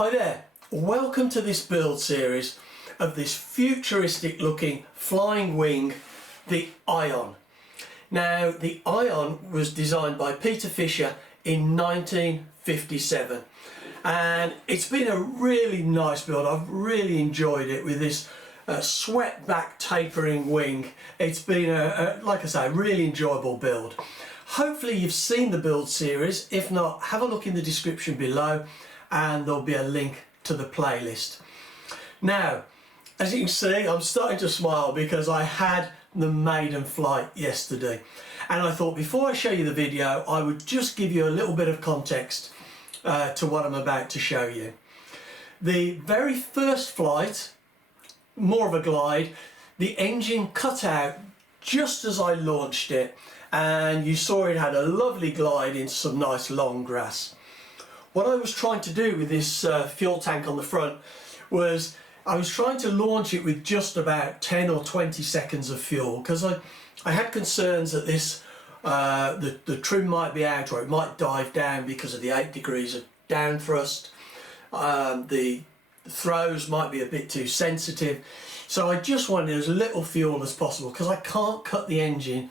Hi there, welcome to this build series of this futuristic looking flying wing, the Ion. Now the Ion was designed by Peter Fisher in 1957 and it's been a really nice build. I've really enjoyed it with this swept back tapering wing. It's been like I say, a really enjoyable build. Hopefully you've seen the build series. If not, have a look in the description below and there'll be a link to the playlist. Now, as you can see, I'm starting to smile because I had the Maiden flight yesterday. And I thought before I show you the video, I would just give you a little bit of context to what I'm about to show you. The very first flight, more of a glide, the engine cut out just as I launched it. And you saw it had a lovely glide into some nice long grass. What I was trying to do with this fuel tank on the front was I was trying to launch it with just about 10 or 20 seconds of fuel because I had concerns that this the trim might be out or it might dive down because of the 8 degrees of down thrust. The throws might be a bit too sensitive, so I just wanted as little fuel as possible because I can't cut the engine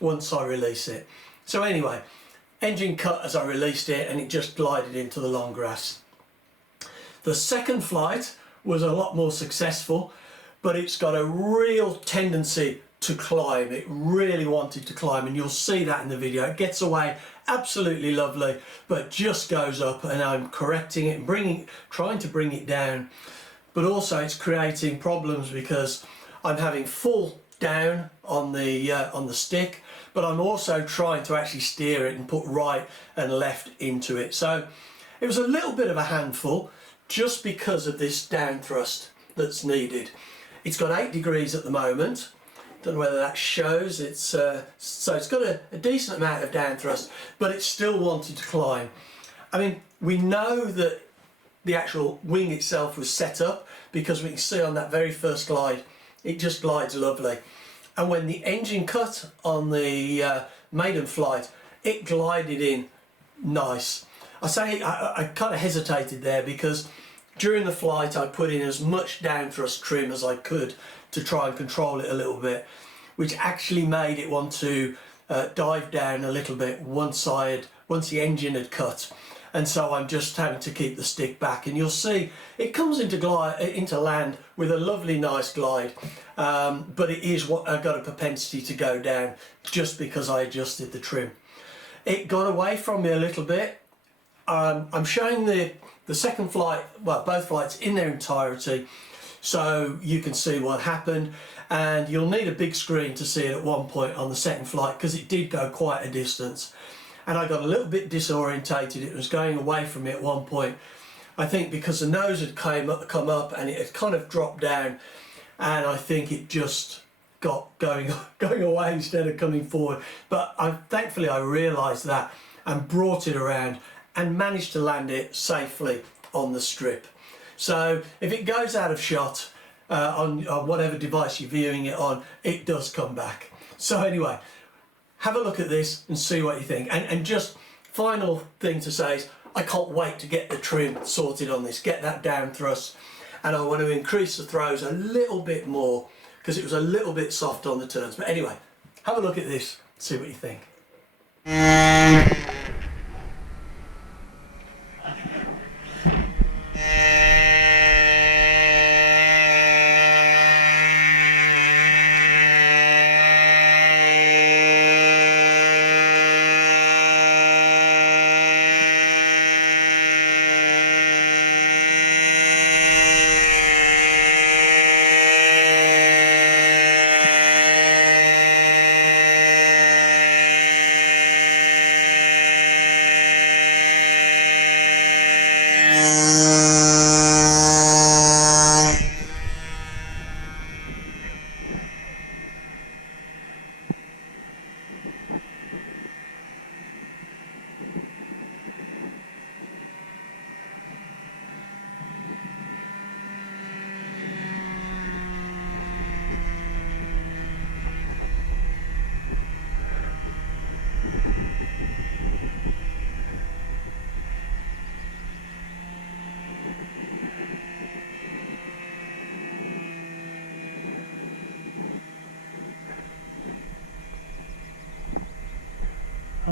once I release it. So anyway, engine cut as I released it and it just glided into the long grass. The second flight was a lot more successful, but it's got a real tendency to climb. It really wanted to climb and you'll see that in the video. It gets away absolutely lovely, but just goes up, and I'm correcting it and trying to bring it down. But also it's creating problems because I'm having full down on the stick, but I'm also trying to actually steer it and put right and left into it. So it was a little bit of a handful just because of this down thrust that's needed. It's got 8 degrees at the moment. Don't know whether that shows. It's so it's got a decent amount of down thrust, but it still wanted to climb. I mean, we know that the actual wing itself was set up because we can see on that very first glide, it just glides lovely. And when the engine cut on the Maiden flight, it glided in nice. I kind of hesitated there because during the flight I put in as much down thrust trim as I could to try and control it a little bit, which actually made it want to dive down a little bit once the engine had cut. And so I'm just having to keep the stick back, and you'll see it comes into land with a lovely nice glide, but it is got a propensity to go down just because I adjusted the trim. It got away from me a little bit. I'm showing the second flight, well, both flights in their entirety, so you can see what happened, and you'll need a big screen to see it at one point on the second flight because it did go quite a distance. And I got a little bit disorientated. It was going away from me at one point, I think because the nose had come up and it had kind of dropped down, and I think it just got going away instead of coming forward. But thankfully I realised that and brought it around and managed to land it safely on the strip. So if it goes out of shot on whatever device you're viewing it on, it does come back. So anyway, have a look at this and see what you think. And just final thing to say is I can't wait to get the trim sorted on this, get that down thrust, and I want to increase the throws a little bit more because it was a little bit soft on the turns. But anyway, have a look at this, see what you think.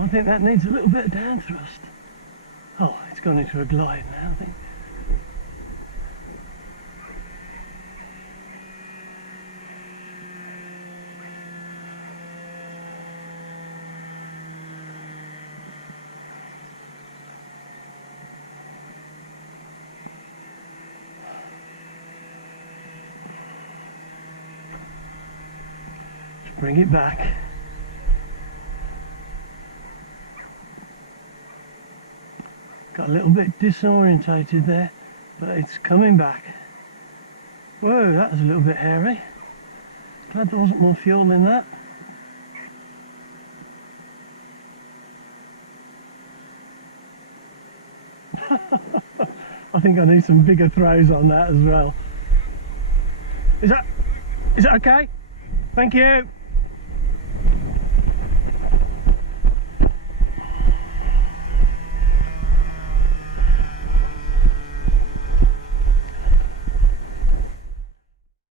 I think that needs a little bit of down thrust. Oh, it's gone into a glide now, I think. Just bring it back. Got a little bit disorientated there, but it's coming back. Whoa, that was a little bit hairy. Glad there wasn't more fuel in that. I think I need some bigger throws on that as well. Is that okay? Thank you.